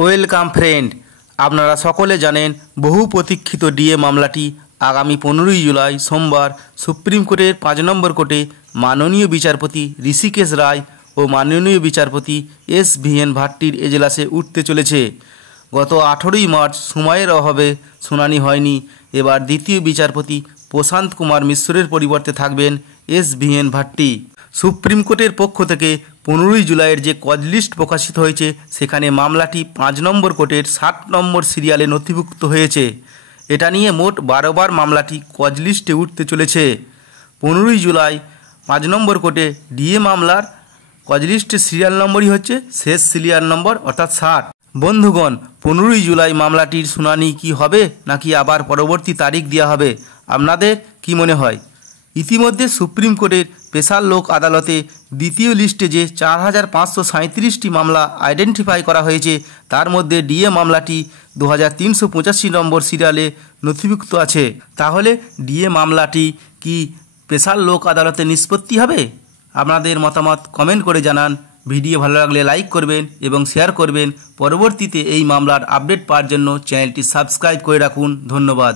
Welcome friend, আপনারা সকলে জানেন বহু প্রতীক্ষিত ডিএ মামলাটি আগামী 15ই জুলাই সোমবার সুপ্রিম কোর্টের 5 নম্বর কোর্টে মাননীয় বিচারপতি ঋষিকেশ রায় ও মাননীয় বিচারপতি SVN ভাট্টির এজলাসে উঠতে চলেছে। গত 18ই মার্চ সময়ের অভাবে শুনানি হয়নি। এবার দ্বিতীয় বিচারপতি প্রশান্ত কুমার মিশ্রের পরিবর্তে থাকবেন SVN ভাট্টি। সুপ্রিম কোর্টের পক্ষ থেকে 15ই জুলাইয়ের যে কজ লিস্ট প্রকাশিত হয়েছে সেখানে মামলাটি 5 নম্বর কোর্টের 60 নম্বর সিরিয়ালে নথিভুক্ত হয়েছে। এটা নিয়ে মোট 12 বার মামলাটি কজ লিস্টে উঠতে চলেছে। 15ই জুলাই 5 নম্বর কোর্টে ডিএ মামলার কজ লিস্টের সিরিয়াল নম্বরই হচ্ছে শেষ সিরিয়াল নম্বর অর্থাৎ 60। বন্ধুগণ, 15ই জুলাই মামলাটির শুনানি কি হবে নাকি আবার পরবর্তী তারিখ দেওয়া হবে, আপনাদের কি মনে হয়? ইতিমধ্যে সুপ্রিম কোর্টের স্পেশাল লোক আদালতে দ্বিতীয় লিস্টে যে 4537টি মামলা আইডেন্টিফাই করা হয়েছে তার মধ্যে ডিএ মামলাটি 2385 নম্বর সিরিয়ালে নথিভুক্ত আছে। তাহলে ডিএ মামলাটি কি স্পেশাল লোক আদালতে নিষ্পত্তি হবে? আপনাদের মতামত কমেন্ট করে জানান। ভিডিও ভালো লাগলে লাইক করবেন এবং শেয়ার করবেন। পরবর্তীতে এই মামলার আপডেট পাওয়ার জন্য চ্যানেলটি সাবস্ক্রাইব করে রাখুন। ধন্যবাদ।